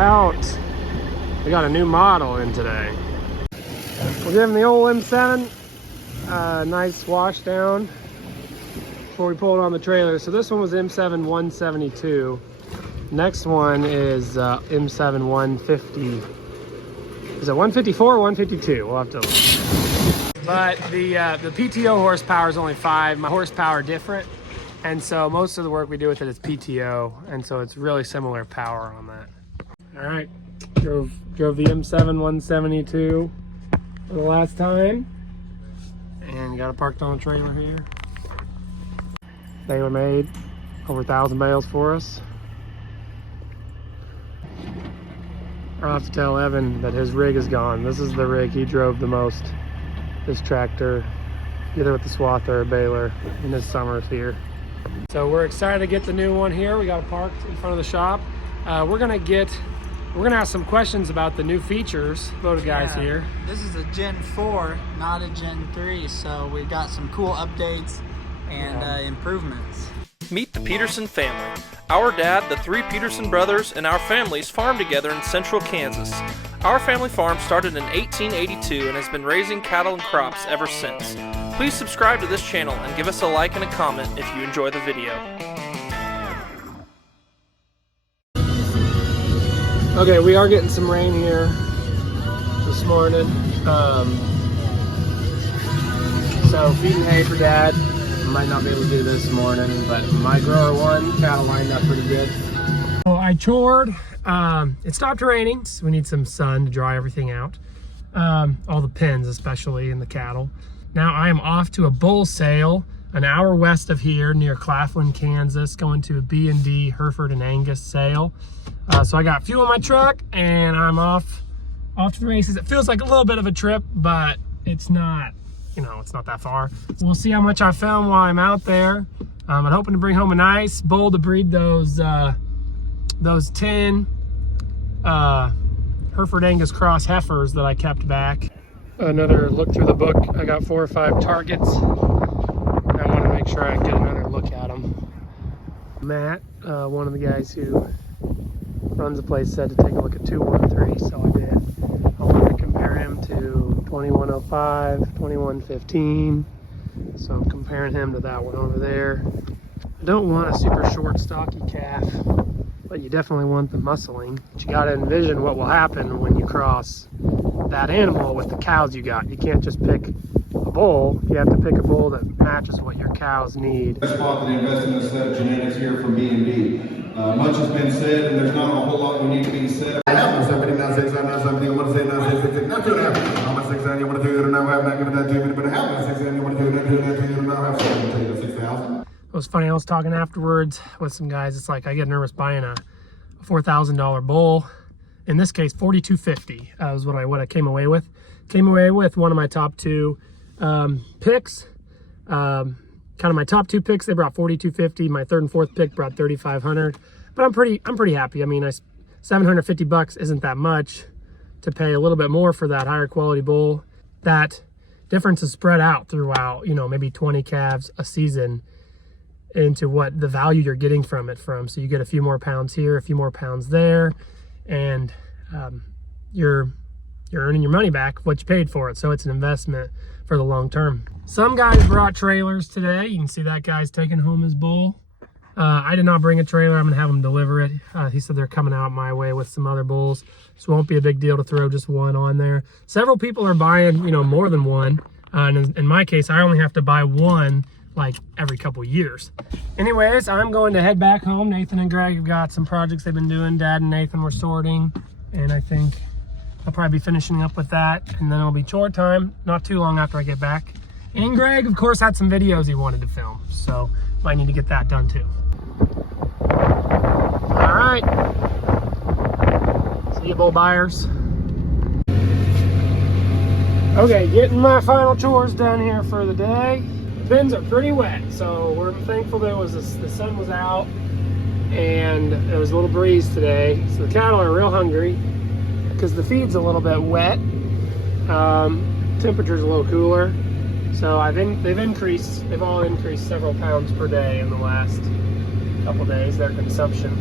out. We got a new model in today. We're giving the old M7 a nice wash down before we pull it on the trailer. So this one was M7 172. Next one is M7 150. Is it 154 or 152? We'll have to look. But the PTO horsepower is only 5. My horsepower different. And so most of the work we do with it is PTO. And so it's really similar power on that. All right, drove the M7 172 for the last time. And got it parked on a trailer here. They were made over 1,000 bales for us. I'll have to tell Evan that his rig is gone. This is the rig he drove the most. This tractor, either with the swather or baler in his summers here. So we're excited to get the new one here. We got it parked in front of the shop. We're gonna ask some questions about the new features. Load of guys here. This is a Gen 4, not a Gen 3, so we've got some cool updates and improvements. Meet the Peterson family. Our dad, the 3 Peterson brothers, and our families farm together in central Kansas. Our family farm started in 1882 and has been raising cattle and crops ever since. Please subscribe to this channel and give us a like and a comment if you enjoy the video. Okay, we are getting some rain here this morning. So feeding hay for Dad. Might not be able to do this morning, but my grower 1 cattle lined up pretty good. So I chored. It stopped raining. So we need some sun to dry everything out. All the pens, especially in the cattle. Now I am off to a bull sale an hour west of here near Claflin, Kansas, going to a B&D Hereford and Angus sale. So I got fuel in my truck and I'm off to the races. It feels like a little bit of a trip, but it's not, it's not that far. So we'll see how much I film while I'm out there. I'm hoping to bring home a nice bull to breed those 10 Hereford Angus cross heifers that I kept back. Another look through the book. I got 4 or 5 targets. I want to make sure I get another look at them. Matt, one of the guys who runs the place, said to take a look at 213, so I did. I wanted to compare him to 2105, 2115. So I'm comparing him to that one over there. I don't want a super short, stocky calf, but you definitely want the muscling. But you got to envision what will happen when you cross that animal with the cows you got. You can't just pick a bull. You have to pick a bull that matches what your cows need. I spot that invest in a set of genetics here from B&D. Much has been said, and there's not a whole lot we need to be said. I have 970, 970, I want to say 960, not 2.5. How much 690, I want to do it, and I have not given that to me, but I have 690, I want to do it, and I have 6,000. It was funny, I was talking afterwards with some guys. It's like I get nervous buying a $4,000 bull. In this case, $4,250 was what I came away with. Came away with one of my top 2 picks. Kind of my top 2 picks, they brought $4,250. My 3rd and 4th pick brought $3,500. But I'm pretty happy. I mean, $750 isn't that much to pay a little bit more for that higher quality bull. That difference is spread out throughout, maybe 20 calves a season into what the value you're getting from it from. So you get a few more pounds here, a few more pounds there, and you're earning your money back, what you paid for it. So it's an investment for the long term. Some guys brought trailers today. You can see that guy's taking home his bull. I did not bring a trailer. I'm gonna have him deliver it. He said they're coming out my way with some other bulls, so it won't be a big deal to throw just one on there. Several people are buying, more than one. And in my case, I only have to buy one like every couple years. Anyways, I'm going to head back home. Nathan and Greg have got some projects they've been doing. Dad and Nathan were sorting, and I think I'll probably be finishing up with that, and then it'll be chore time not too long after I get back. And Greg, of course, had some videos he wanted to film, so might need to get that done too. All right, see you, bull buyers. Okay, getting my final chores done here for the day. The pens are pretty wet, so we're thankful that the sun was out and there was a little breeze today. So the cattle are real hungry because the feed's a little bit wet. Temperature's a little cooler. So they've all increased several pounds per day in the last couple days, their consumption.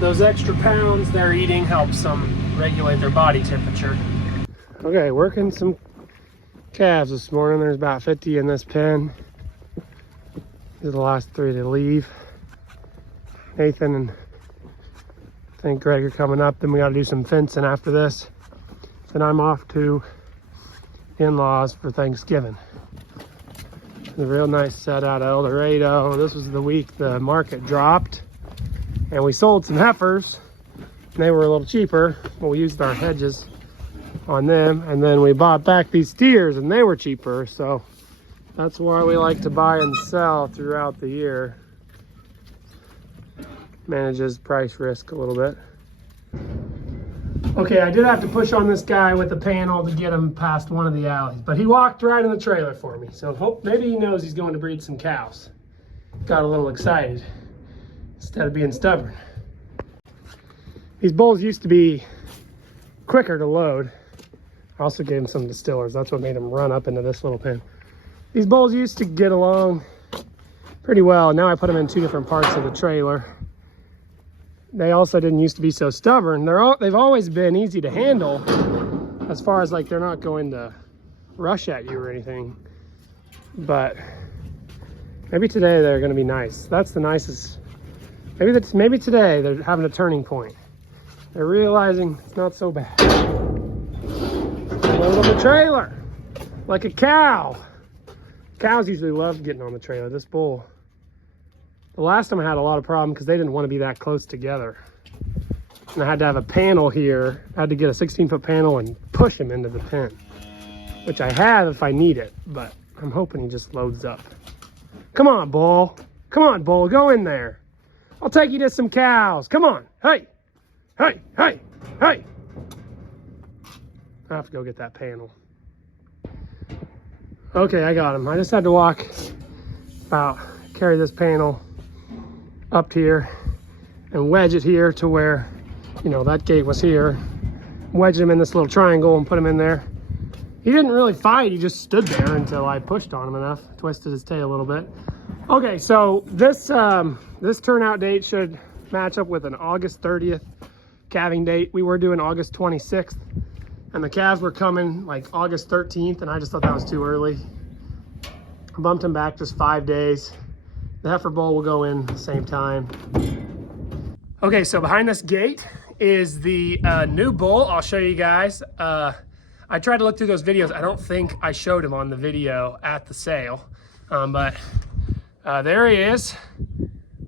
those extra pounds they're eating helps them regulate their body temperature. Okay, working some calves this morning. There's about 50 in this pen. These are the last 3 to leave. Nathan and I think Greg are coming up. Then we got to do some fencing after this. Then I'm off to in-laws for Thanksgiving. A real nice set out of El Dorado. This was the week the market dropped, and we sold some heifers. And they were a little cheaper, but we used our hedges on them, and then we bought back these steers, and they were cheaper. So that's why we like to buy and sell throughout the year. Manages price risk a little bit. Okay, I did have to push on this guy with the panel to get him past one of the alleys, but he walked right in the trailer for me. So hope maybe he knows he's going to breed some cows. Got a little excited instead of being stubborn. These bulls used to be quicker to load. I also gave him some distillers. That's what made him run up into this little pen. These bulls used to get along pretty well. Now I put them in 2 different parts of the trailer. They also didn't used to be so stubborn. They've always been easy to handle as far as like they're not going to rush at you or anything. But maybe today they're going to be nice. That's the nicest. Maybe today they're having a turning point. They're realizing it's not so bad. Load on the trailer like a cow. Cows usually love getting on the trailer. This bull, the last time I had a lot of problem because they didn't want to be that close together. And I had to have a panel here. I had to get a 16-foot panel and push him into the pen, which I have if I need it, but I'm hoping he just loads up. Come on, bull. Come on, bull. Go in there. I'll take you to some cows. Come on. Hey, hey, hey, hey. I have to go get that panel. Okay, I got him. I just had to carry this panel up here and wedge it here to where, you know, that gate was here. Wedge him in this little triangle and put him in there. He didn't really fight. He just stood there until I pushed on him enough, twisted his tail a little bit. Okay, so this turnout date should match up with an August 30th calving date. We were doing August 26th, and the calves were coming like August 13th, and I just thought that was too early. I bumped him back just 5 days. The heifer bull will go in the same time. Okay, so behind this gate is the new bull. I'll show you guys. I tried to look through those videos. I don't think I showed him on the video at the sale, but there he is.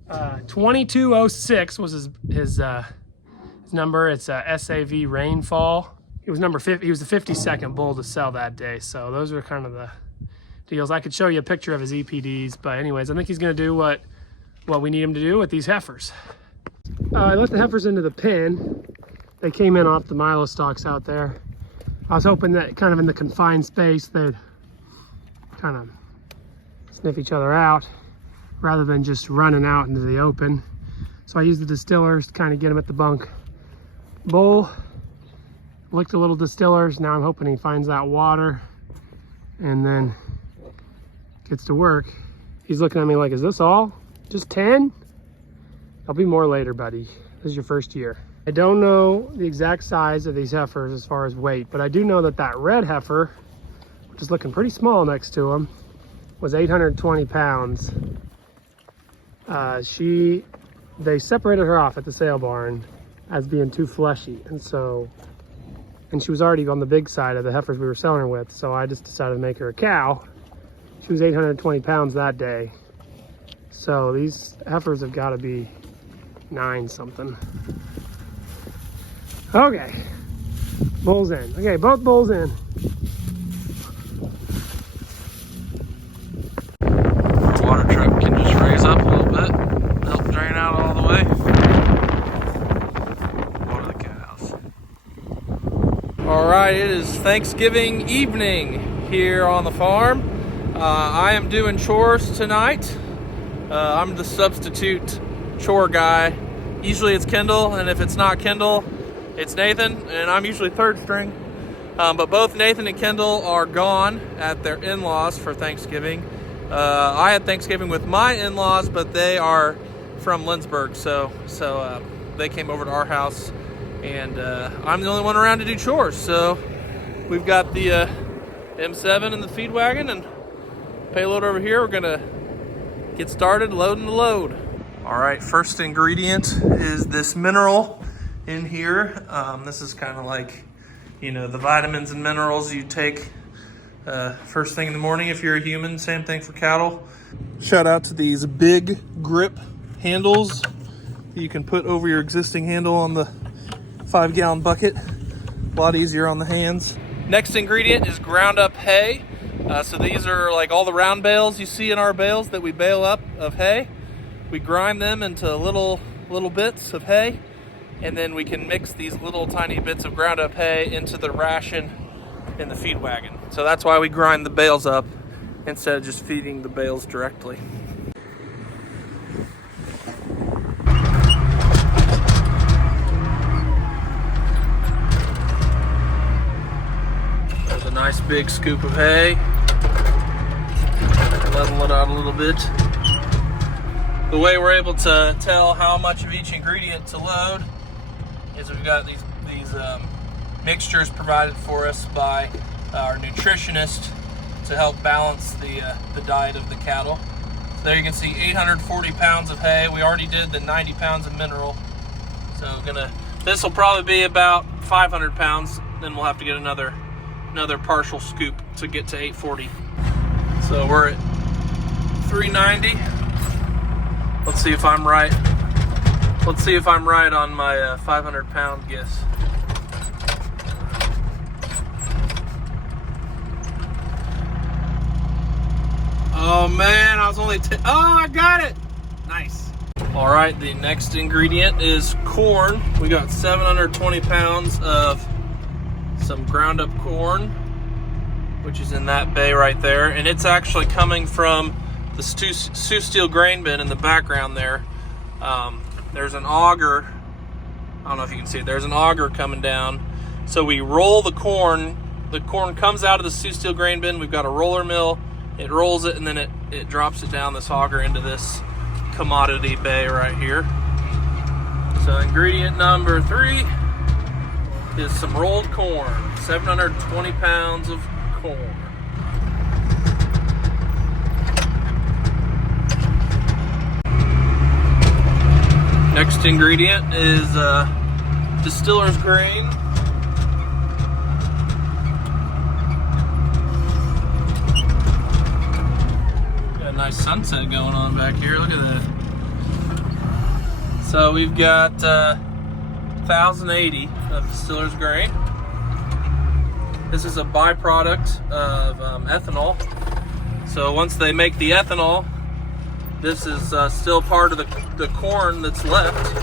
2206 was his number. It's SAV Rainfall. He was number 50. He was the 52nd bull to sell that day. So those are kind of the deals. I could show you a picture of his EPDs, but anyways, I think he's going to do what we need him to do with these heifers. I let the heifers into the pen. They came in off the Milo stocks out there. I was hoping that kind of in the confined space they'd kind of sniff each other out rather than just running out into the open. So I used the distillers to kind of get them at the bunk. Bull licked a little distillers. Now I'm hoping he finds that water and then gets to work. He's looking at me like, is this all? Just 10? There'll be more later, buddy. This is your first year. I don't know the exact size of these heifers as far as weight, but I do know that that red heifer, which is looking pretty small next to him, was 820 pounds. They separated her off at the sale barn as being too fleshy, and she was already on the big side of the heifers we were selling her with, so I just decided to make her a cow. She was 820 pounds that day. So these heifers have got to be 9 something. Okay, bulls in. Okay, both bulls in. Water truck can just raise up a little bit, help drain out all the way. Water the cows. All right, it is Thanksgiving evening here on the farm. I am doing chores tonight. I'm the substitute chore guy. Usually it's Kendal, and if it's not Kendal, it's Nathan, and I'm usually third string. But both Nathan and Kendal are gone at their in-laws for Thanksgiving. I had Thanksgiving with my in-laws, but they are from Lindsborg, so they came over to our house, and I'm the only one around to do chores. So we've got the M7 in the feed wagon and payload over here. We're gonna get started loading the load. All right, first ingredient is this mineral in here. This is kind of like, you know, the vitamins and minerals you take first thing in the morning if you're a human. Same thing for cattle. Shout out to these big grip handles you can put over your existing handle on the 5-gallon bucket. A lot easier on the hands. Next ingredient is ground up hay. So these are like all the round bales you see in our bales that we bale up of hay. We grind them into little bits of hay, and then we can mix these little tiny bits of ground up hay into the ration in the feed wagon. So that's why we grind the bales up instead of just feeding the bales directly. There's a nice big scoop of hay. Level it out a little bit. The way we're able to tell how much of each ingredient to load is we've got these mixtures provided for us by our nutritionist to help balance the diet of the cattle. So there you can see 840 pounds of hay. We already did the 90 pounds of mineral. So this will probably be about 500 pounds. Then we'll have to get another partial scoop to get to 840. So we're at 390. Let's see if I'm right. Let's see if I'm right on my 500-pound guess. Oh man, I was only oh, I got it. Nice. All right, the next ingredient is corn. We got 720 pounds of some ground up corn, which is in that bay right there, and it's actually coming from the Sioux Steel grain bin in the background there. There's an auger. I don't know if you can see it. There's an auger coming down. So we roll the corn. The corn comes out of the Sioux Steel grain bin. We've got a roller mill. It rolls it, and then it drops it down this auger into this commodity bay right here. So ingredient number 3 is some rolled corn. 720 pounds of corn. Next ingredient is distiller's grain. Got a nice sunset going on back here. Look at that. So we've got 1,080 of distiller's grain. This is a byproduct of ethanol. So once they make the ethanol, this is still part of the corn that's left,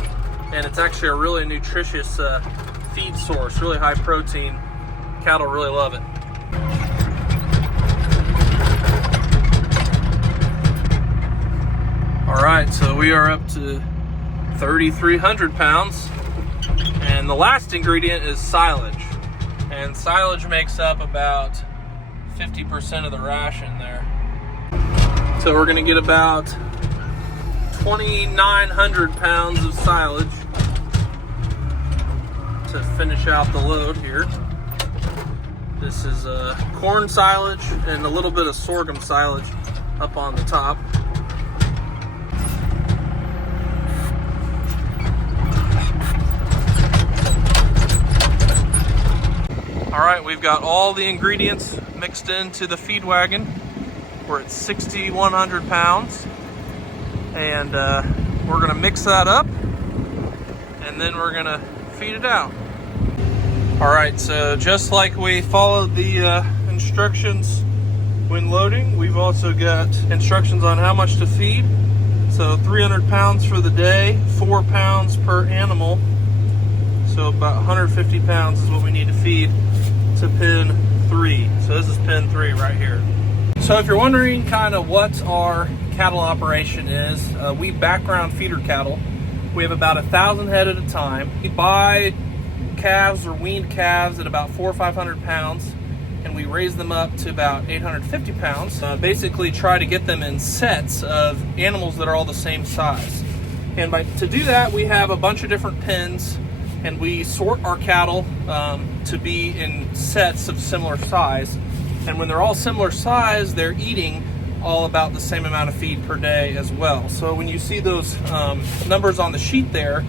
and it's actually a really nutritious feed source, really high protein. Cattle really love it. All right, so we are up to 3,300 pounds, and the last ingredient is silage, and silage makes up about 50% of the ration there. So we're gonna get about 2,900 pounds of silage to finish out the load here. This is corn silage and a little bit of sorghum silage up on the top. All right, we've got all the ingredients mixed into the feed wagon. We're at 6,100 pounds, and we're gonna mix that up, and then we're gonna feed it out. All right, so just like we followed the instructions when loading, we've also got instructions on how much to feed. So 300 pounds for the day, 4 pounds per animal. So about 150 pounds is what we need to feed to pin 3. So this is pin 3 right here. So if you're wondering kind of what our cattle operation is, we background feeder cattle. We have about 1,000 head at a time. We buy calves or weaned calves at about 400 or 500 pounds, and we raise them up to about 850 pounds. Basically try to get them in sets of animals that are all the same size. And to do that, we have a bunch of different pens, and we sort our cattle to be in sets of similar size. And when they're all similar size, they're eating all about the same amount of feed per day as well. So when you see those numbers on the sheet there,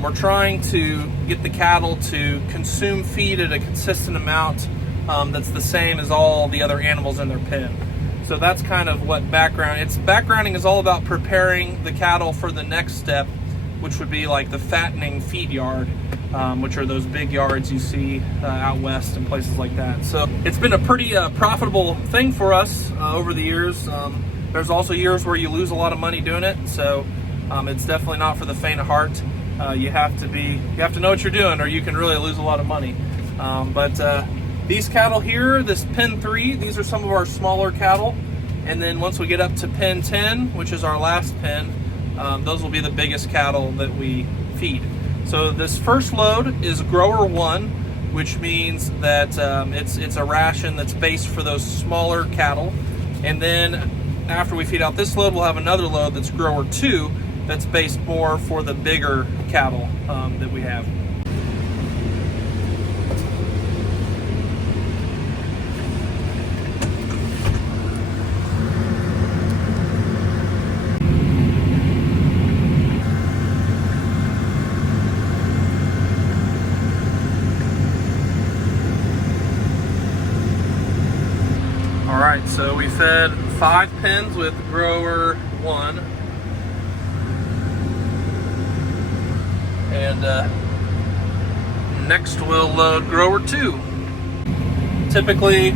we're trying to get the cattle to consume feed at a consistent amount that's the same as all the other animals in their pen. So that's kind of what backgrounding is all about, preparing the cattle for the next step, which would be like the fattening feed yard, which are those big yards you see out west and places like that. So it's been a pretty profitable thing for us over the years. There's also years where you lose a lot of money doing it, so it's definitely not for the faint of heart. You have to know what you're doing, or you can really lose a lot of money. But these cattle here, this pen 3, these are some of our smaller cattle, and then once we get up to pen 10, which is our last pen, those will be the biggest cattle that we feed. So this first load is grower 1, which means that it's a ration that's based for those smaller cattle, and then after we feed out this load, we'll have another load that's grower 2, that's based more for the bigger cattle that we have. All right, so we fed 5 pens with grower 1. And next we'll load grower 2. Typically,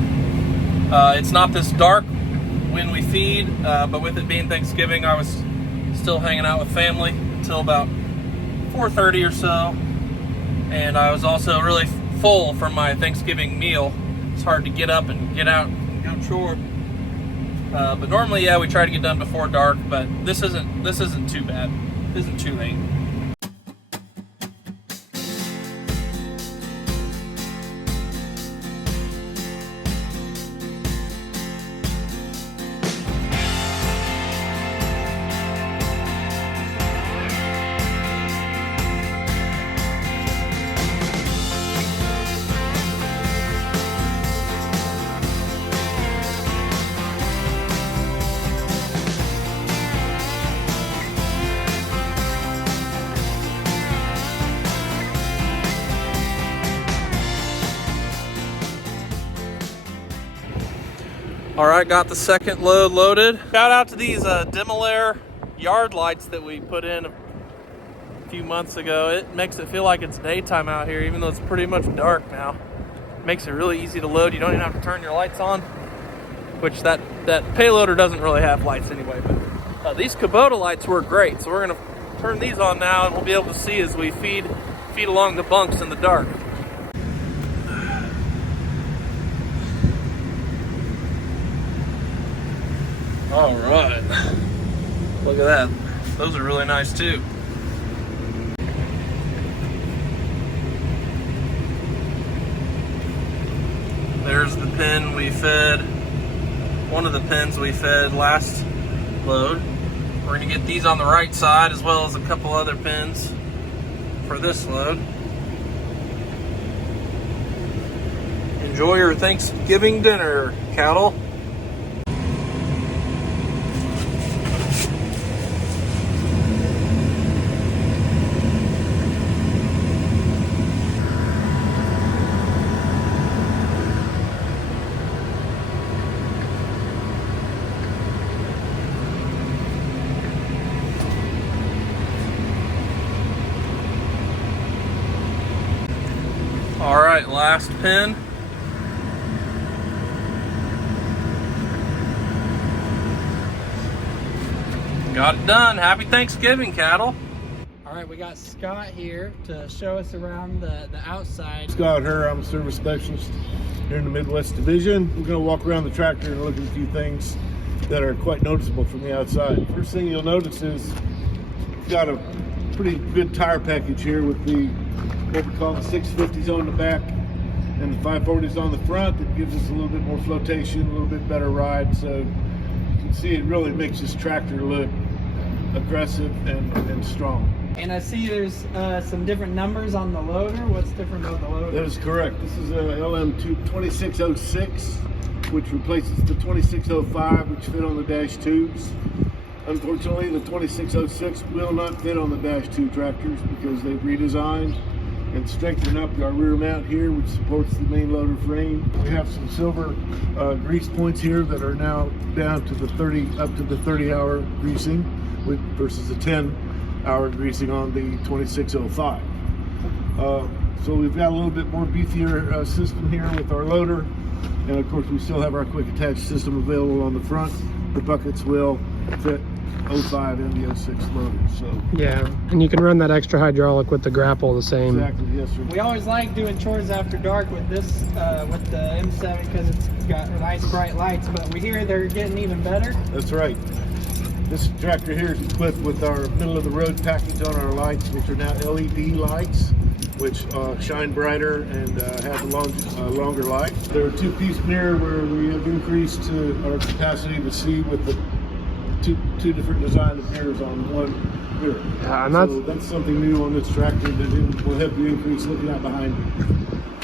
it's not this dark when we feed, but with it being Thanksgiving, I was still hanging out with family until about 4:30 or so. And I was also really full from my Thanksgiving meal. It's hard to get up and get out and go chore. But normally, yeah, we try to get done before dark, but this isn't too bad. It isn't too late. All right, got the second load loaded. Shout out to these Demolaire yard lights that we put in a few months ago. It makes it feel like it's daytime out here, even though it's pretty much dark now. Makes it really easy to load. You don't even have to turn your lights on, which that payloader doesn't really have lights anyway. But these Kubota lights work great, so we're gonna turn these on now, and we'll be able to see as we feed along the bunks in the dark. All right, look at that. Those are really nice too. There's the pen we fed, one of the pens we fed last load. We're gonna get these on the right side as well as a couple other pens for this load. Enjoy your Thanksgiving dinner, cattle. All right, last pen. Got it done. Happy Thanksgiving, cattle. All right, we got Scott here to show us around the outside. Scott here, I'm a service specialist here in the Midwest Division. We're going to walk around the tractor and look at a few things that are quite noticeable from the outside. First thing you'll notice is we've got a pretty good tire package here with the what we call the 650s on the back and the 540s on the front. That gives us a little bit more flotation, a little bit better ride. So you can see it really makes this tractor look aggressive and strong. And I see there's some different numbers on the loader. What's different about the loader? That is correct. This is a LM2606, which replaces the 2605, which fit on the Dash 2s. Unfortunately, the 2606 will not fit on the Dash 2 tractors because they've redesigned and strengthened up our rear mount here, which supports the main loader frame. We have some silver grease points here that are now down to the 30-hour greasing versus the 10-hour greasing on the 2605. So we've got a little bit more beefier system here with our loader, and of course we still have our quick attach system available on the front. The buckets will fit 05 and the 06 loaders. So Yeah, and you can run that extra hydraulic with the grapple the same. exactly, yes sir. We always like doing chores after dark with this, with the M7, because it's got nice bright lights, but we hear they're getting even better. That's right. This tractor here is equipped with our middle of the road package on our lights, which are now LED lights, which shine brighter and have a longer life. They're a two-piece mirror where we have increased our capacity to see with the two different design of mirrors on one mirror. And so that's something new on this tractor that will help you increase looking out behind you.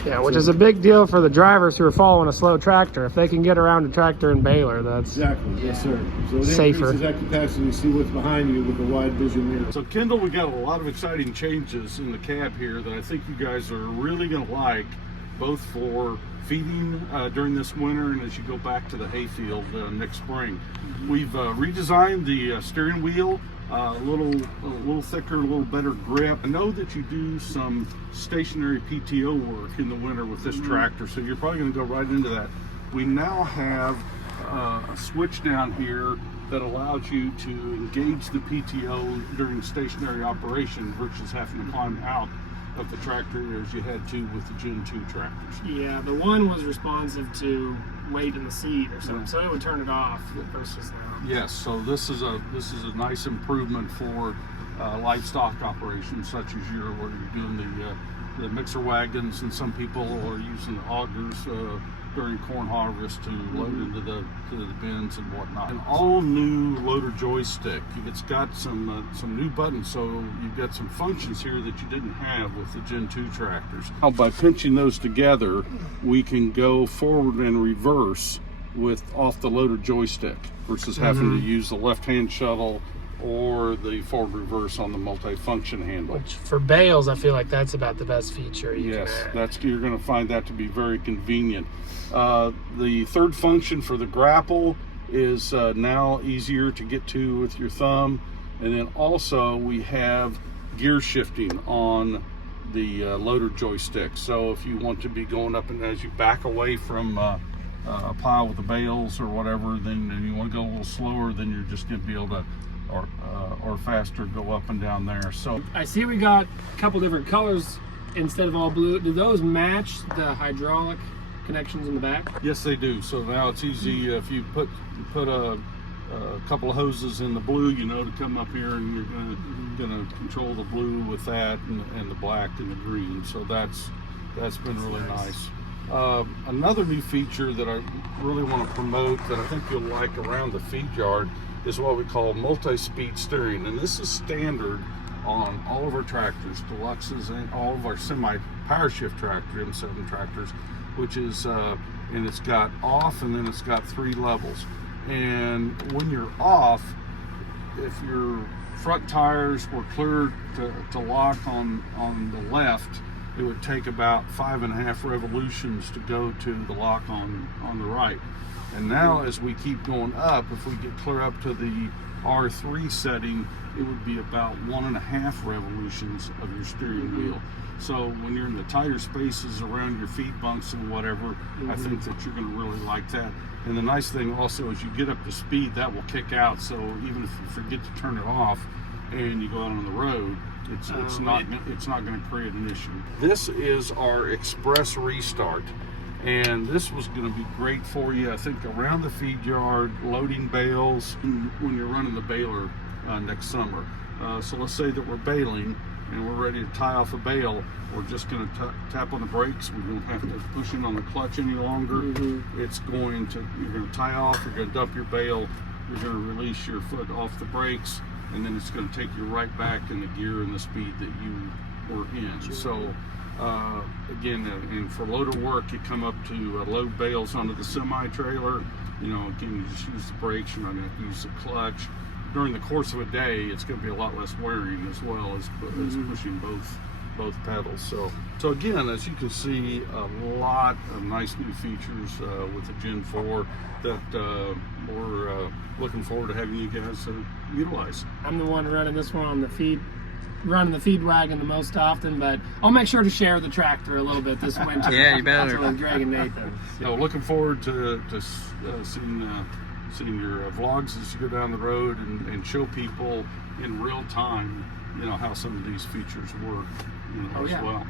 Yeah, which is a big deal for the drivers who are following a slow tractor. If they can get around a tractor and baler, that's Exactly, yes sir. So it safer. increases that capacity to see what's behind you with a wide vision mirror. So Kendal, we got a lot of exciting changes in the cab here that I think you guys are really going to like, both for feeding during this winter and as you go back to the hayfield next spring. We've redesigned the steering wheel, a little thicker, a little better grip. I know that you do some stationary PTO work in the winter with this tractor, so you're probably going to go right into that. We now have a switch down here that allows you to engage the PTO during stationary operation versus having to climb out of the tractor as you had to with the Gen 2 tractors. Yeah, the one was responsive to weight in the seat or something, so it would turn it off versus now. Yes, so this is a nice improvement for livestock operations such as where you're doing the mixer wagons, and some people are using the augers during corn harvest to load into the bins and whatnot. An all new loader joystick. It's got some new buttons, so you've got some functions here that you didn't have with the Gen 2 tractors. Now, by pinching those together, we can go forward and reverse off the loader joystick versus having to use the left-hand shuttle or the forward reverse on the multi-function handle. Which for bales, I feel like that's about the best feature you Yes, can add. you're going to find that to be very convenient. The third function for the grapple is now easier to get to with your thumb, and then also we have gear shifting on the loader joystick. So if you want to be going up, and as you back away from a pile with the bales or whatever, then you want to go a little slower, then you're just going to be able to, or faster, go up and down there. So I see we got a couple different colors instead of all blue. Do those match the hydraulic connections in the back? yes, they do. So now it's easy if you put a couple of hoses in the blue, to come up here, and you're gonna control the blue with that, and the black and the green. So that's been really nice. Another new feature that I really want to promote that I think you'll like around the feed yard is what we call multi-speed steering, and this is standard on all of our tractors, deluxes, and all of our semi-power shift tractor M7 tractors, which is and it's got off, and then it's got 3 levels. And when you're off, if your front tires were cleared to lock on the left, it would take about 5.5 revolutions to go to the lock on the right. And now as we keep going up, if we get clear up to the R3 setting, it would be about 1.5 revolutions of your steering wheel. So when you're in the tighter spaces around your feed bunks and whatever, I think that you're going to really like that. And the nice thing also is you get up to speed, that will kick out. So even if you forget to turn it off and you go out on the road, it's not going to create an issue. This is our express restart, and this was going to be great for you, I think, around the feed yard, loading bales when you're running the baler next summer. So let's say that we're baling and we're ready to tie off a bale. We're just going to tap on the brakes. We don't have to push in on the clutch any longer. You're going to tie off, you're going to dump your bale, you're going to release your foot off the brakes, and then it's going to take you right back in the gear and the speed that you were in. So again, and for loader work, you come up to load bales onto the semi-trailer. You know, again, you just use the brakes. You're not going to push the clutch. During the course of a day, it's going to be a lot less wearing as well as pushing both pedals. So again, as you can see, a lot of nice new features with the Gen 4 that we're looking forward to having you guys utilize. I'm the one running this one on the feed wagon the most often, but I'll make sure to share the tractor a little bit this winter. Yeah, you better. With Greg and Nathan. So looking forward to seeing your vlogs as you go down the road and show people in real time, you know, how some of these features work, you know, as well.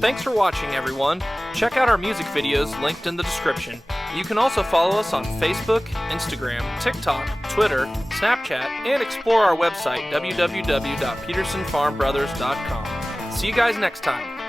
Thanks for watching, everyone. Check out our music videos linked in the description. You can also follow us on Facebook, Instagram, TikTok, Twitter, Snapchat, and explore our website, www.petersonfarmbrothers.com. See you guys next time.